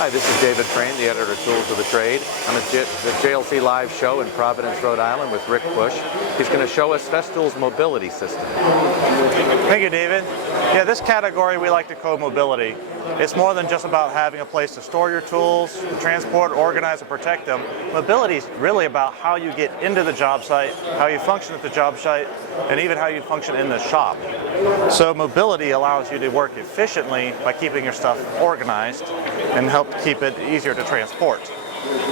Hi, this is David Frame, the editor of Tools of the Trade. I'm at the JLC Live show in Providence, Rhode Island with Rick Bush. He's going to show us Festool's mobility system. Thank you, David. Yeah, this category we like to call mobility. It's more than just about having a place to store your tools, transport, organize, and protect them. Mobility is really about how you get into the job site, how you function at the job site, and even how you function in the shop. So mobility allows you to work efficiently by keeping your stuff organized and help keep it easier to transport.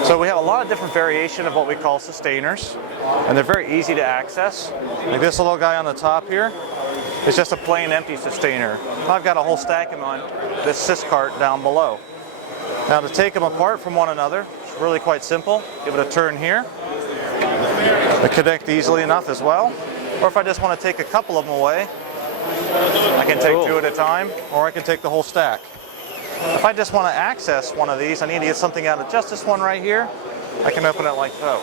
So we have a lot of different variation of what we call sustainers, and they're very easy to access. Like this little guy on the top here is just a plain empty sustainer. I've got a whole stack of them on this Sis cart down below. Now to take them apart from one another, it's really quite simple. Give it a turn here. They connect easily enough as well. Or if I just want to take a couple of them away, I can take two at a time, or I can take the whole stack. If I just want to access one of these, I need to get something out of just this one right here, I can open it like so.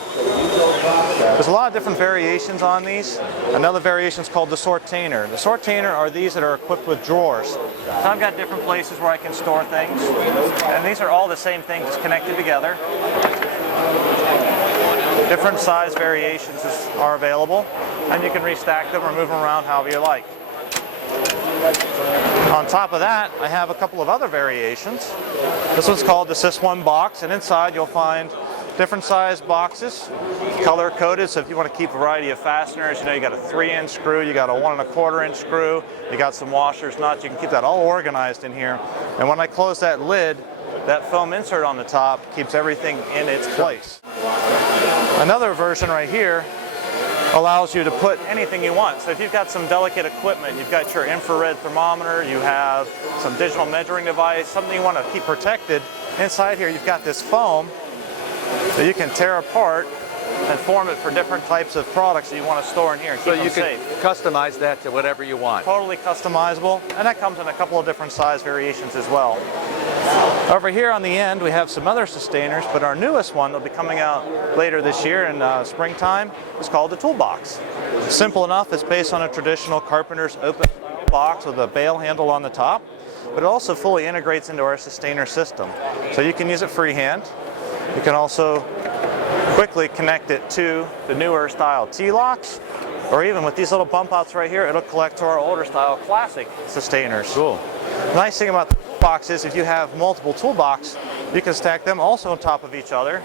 There's a lot of different variations on these. Another variation is called the sortainer. The sortainer are these that are equipped with drawers. So I've got different places where I can store things, and these are all the same thing, just connected together. Different size variations are available, and you can restack them or move them around however you like. On top of that, I have a couple of other variations. This one's called the Sis One Box, and inside you'll find different size boxes, color coded, so if you want to keep a variety of fasteners, you got a 3-inch screw, you got a 1 1/4 inch screw, you got some washers, nuts, you can keep that all organized in here. And when I close that lid, that foam insert on the top keeps everything in its place. Another version right here allows you to put anything you want. So if you've got some delicate equipment, you've got your infrared thermometer, you have some digital measuring device, something you want to keep protected, inside here you've got this foam that you can tear apart and form it for different types of products that you want to store in here and keep them safe. So you can customize that to whatever you want. Totally customizable, and that comes in a couple of different size variations as well. Over here on the end we have some other sustainers, but our newest one will be coming out later this year in springtime. It's called the Toolbox. Simple enough, it's based on a traditional carpenter's open box with a bail handle on the top, but it also fully integrates into our sustainer system. So you can use it freehand. You can also quickly connect it to the newer style T-locks, or even with these little bump outs right here, it'll collect to our older style classic sustainers. Cool. The nice thing about the Toolbox is if you have multiple toolbox, you can stack them also on top of each other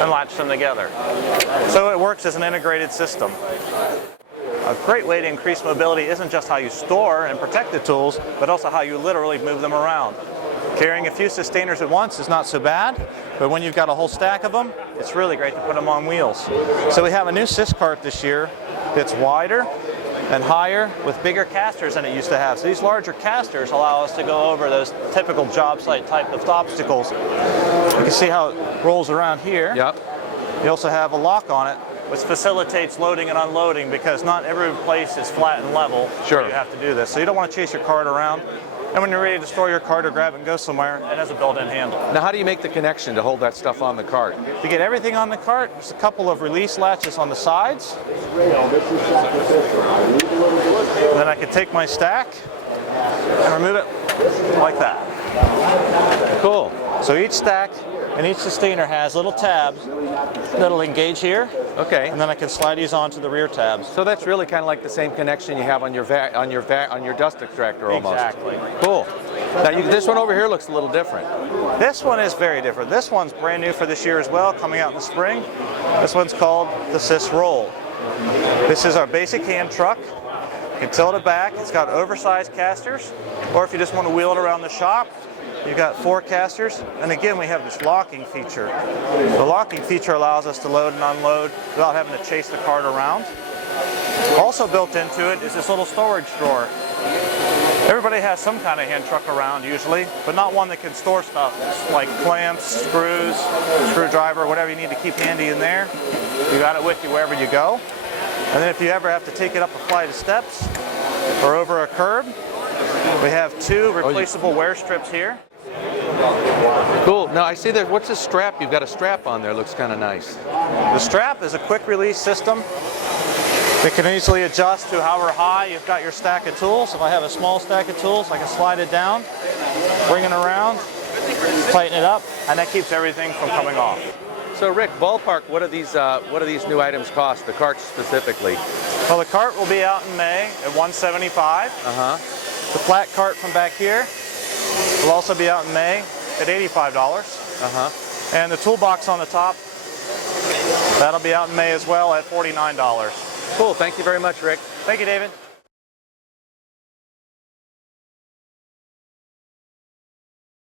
and latch them together. So it works as an integrated system. A great way to increase mobility isn't just how you store and protect the tools, but also how you literally move them around. Carrying a few sustainers at once is not so bad, but when you've got a whole stack of them, it's really great to put them on wheels. So we have a new Sis cart this year that's wider and higher with bigger casters than it used to have. So these larger casters allow us to go over those typical job site type of obstacles. You can see how it rolls around here. Yep. You also have a lock on it, which facilitates loading and unloading because not every place is flat and level. Sure. So you have to do this. So you don't want to chase your cart around. And when you're ready to store your cart or grab it and go somewhere, it has a built-in handle. Now how do you make the connection to hold that stuff on the cart? To get everything on the cart, there's a couple of release latches on the sides. And then I can take my stack and remove it like that. Cool. So each stack and each sustainer has little tabs that'll engage here. Okay. And then I can slide these onto the rear tabs. So that's really kind of like the same connection you have on your dust extractor almost. Exactly. Cool. Now this one over here looks a little different. This one is very different. This one's brand new for this year as well, coming out in the spring. This one's called the Sis Roll. This is our basic hand truck. You can tilt it back. It's got oversized casters, or if you just want to wheel it around the shop, you've got 4 casters, and again we have this locking feature. The locking feature allows us to load and unload without having to chase the cart around. Also built into it is this little storage drawer. Everybody has some kind of hand truck around usually, but not one that can store stuff like clamps, screws, screwdriver, whatever you need to keep handy in there. You got it with you wherever you go. And then if you ever have to take it up a flight of steps or over a curb, we have 2 replaceable wear strips here. Cool. Now I see there, what's this strap? You've got a strap on there, looks kind of nice. The strap is a quick release system. It can easily adjust to however high you've got your stack of tools. If I have a small stack of tools, I can slide it down, bring it around, tighten it up, and that keeps everything from coming off. So Rick, ballpark, what do these new items cost? The carts specifically. Well, the cart will be out in May at $175. The flat cart from back here will also be out in May at $85. And the toolbox on the top, that'll be out in May as well at $49. Cool. Thank you very much, Rick. Thank you, David.